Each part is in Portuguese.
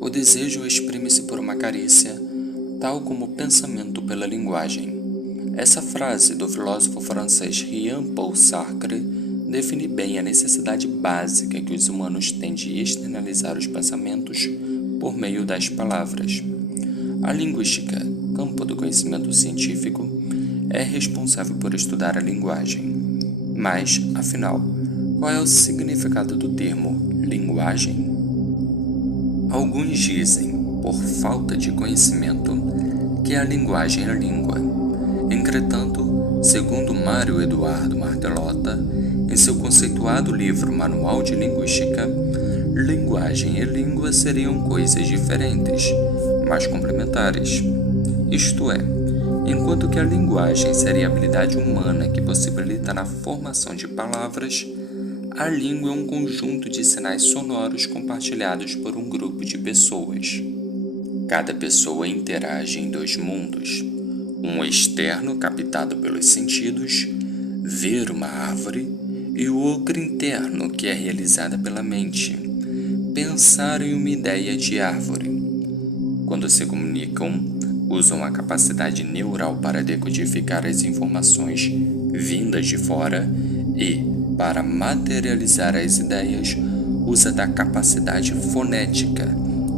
O desejo exprime-se por uma carícia, tal como o pensamento pela linguagem. Essa frase do filósofo francês Jean-Paul Sartre define bem a necessidade básica que os humanos têm de externalizar os pensamentos por meio das palavras. A linguística, campo do conhecimento científico, é responsável por estudar a linguagem. Mas, afinal, qual é o significado do termo linguagem? Alguns dizem, por falta de conhecimento, que a linguagem é língua. Entretanto, segundo Mário Eduardo Martelotto, em seu conceituado livro Manual de Linguística, linguagem e língua seriam coisas diferentes, mas complementares. Isto é, enquanto que a linguagem seria a habilidade humana que possibilita a formação de palavras, a língua é um conjunto de sinais sonoros compartilhados por um grupo de pessoas. Cada pessoa interage em dois mundos, um externo captado pelos sentidos, ver uma árvore, e o outro interno que é realizada pela mente, pensar em uma ideia de árvore. Quando se comunicam, usam a capacidade neural para decodificar as informações vindas de fora e, para materializar as ideias, usa da capacidade fonética,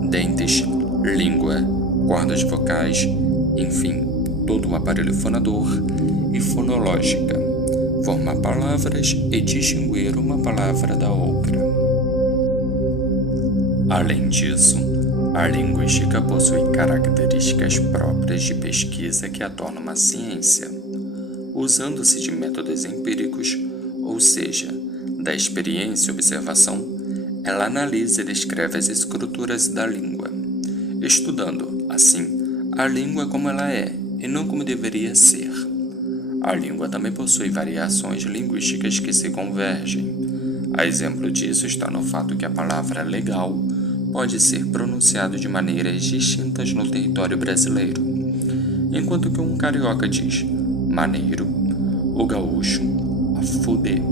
dentes, língua, cordas vocais, enfim, todo o aparelho fonador e fonológica, formar palavras e distinguir uma palavra da outra. Além disso, a linguística possui características próprias de pesquisa que a tornam uma ciência, usando-se de métodos empíricos, ou seja, da experiência e observação. Ela analisa e descreve as estruturas da língua, estudando, assim, a língua como ela é e não como deveria ser. A língua também possui variações linguísticas que se convergem. A exemplo disso está no fato que a palavra legal pode ser pronunciada de maneiras distintas no território brasileiro. Enquanto que um carioca diz maneiro, o gaúcho a fuder.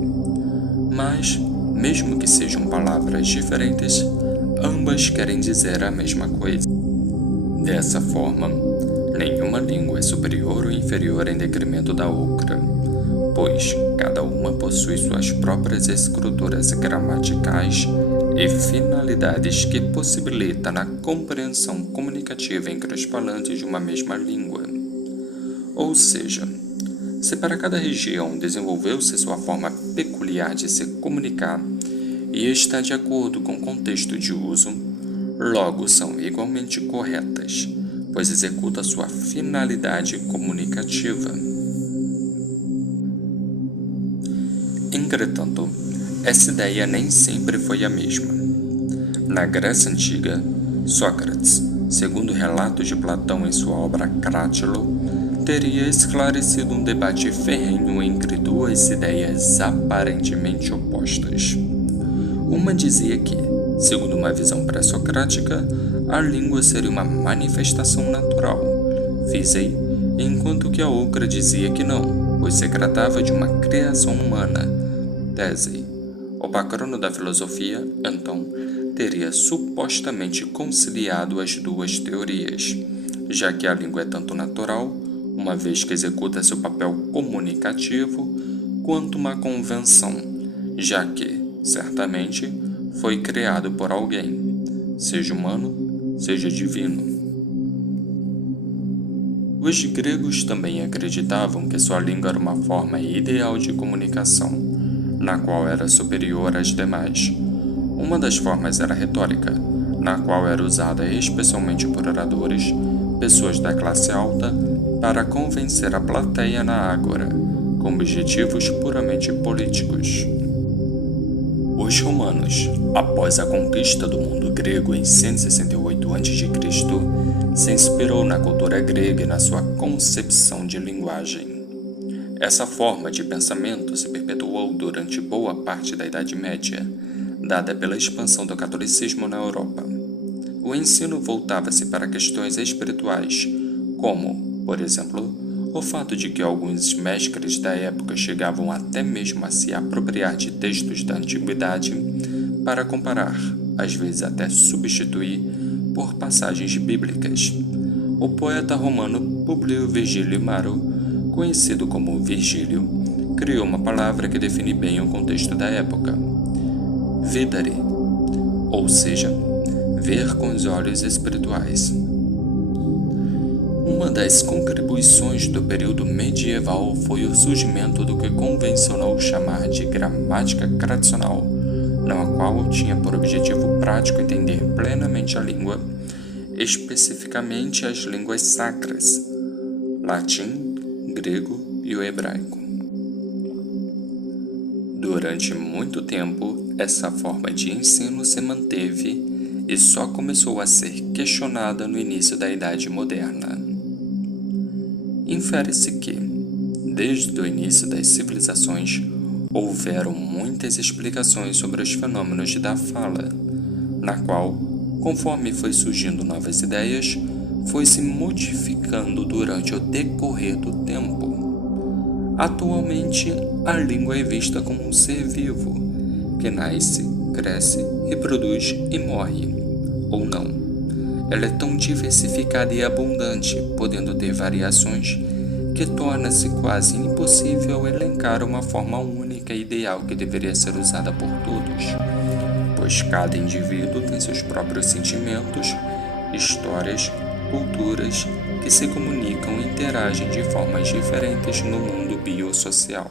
Mas, mesmo que sejam palavras diferentes, ambas querem dizer a mesma coisa. Dessa forma, nenhuma língua é superior ou inferior em detrimento da outra, pois cada uma possui suas próprias estruturas gramaticais e finalidades que possibilitam a compreensão comunicativa entre os falantes de uma mesma língua. Ou seja, se para cada região desenvolveu-se sua forma peculiar de se comunicar e está de acordo com o contexto de uso, logo são igualmente corretas, pois executa sua finalidade comunicativa. Entretanto, essa ideia nem sempre foi a mesma. Na Grécia Antiga, Sócrates, segundo relatos de Platão em sua obra Crátilo, teria esclarecido um debate ferrenho entre duas ideias aparentemente opostas. Uma dizia que, segundo uma visão pré-socrática, a língua seria uma manifestação natural, física, enquanto que a outra dizia que não, pois se tratava de uma criação humana, tese. O patrono da filosofia, então, teria supostamente conciliado as duas teorias, já que a língua é tanto natural, uma vez que executa seu papel comunicativo, quanto uma convenção, já que, certamente, foi criado por alguém, seja humano, seja divino. Os gregos também acreditavam que sua língua era uma forma ideal de comunicação, na qual era superior às demais. Uma das formas era a retórica, na qual era usada especialmente por oradores, pessoas da classe alta, para convencer a plateia na ágora, com objetivos puramente políticos. Os romanos, após a conquista do mundo grego em 168 a.C., se inspirou na cultura grega e na sua concepção de linguagem. Essa forma de pensamento se perpetuou durante boa parte da Idade Média, dada pela expansão do catolicismo na Europa. O ensino voltava-se para questões espirituais, como, por exemplo, o fato de que alguns mestres da época chegavam até mesmo a se apropriar de textos da antiguidade para comparar, às vezes até substituir, por passagens bíblicas. O poeta romano Públio Virgílio Maro, conhecido como Virgílio, criou uma palavra que define bem o contexto da época: videre, ou seja, ver com os olhos espirituais. Uma das contribuições do período medieval foi o surgimento do que convencionou chamar de gramática tradicional, na qual tinha por objetivo prático entender plenamente a língua, especificamente as línguas sacras, latim, grego e o hebraico. Durante muito tempo, essa forma de ensino se manteve e só começou a ser questionada no início da Idade Moderna. Infere-se que, desde o início das civilizações, houveram muitas explicações sobre os fenômenos da fala, na qual, conforme foi surgindo novas ideias, foi se modificando durante o decorrer do tempo. Atualmente, a língua é vista como um ser vivo, que nasce, cresce, reproduz e morre, ou não. Ela é tão diversificada e abundante, podendo ter variações, que torna-se quase impossível elencar uma forma única e ideal que deveria ser usada por todos, pois cada indivíduo tem seus próprios sentimentos, histórias, culturas que se comunicam e interagem de formas diferentes no mundo biossocial.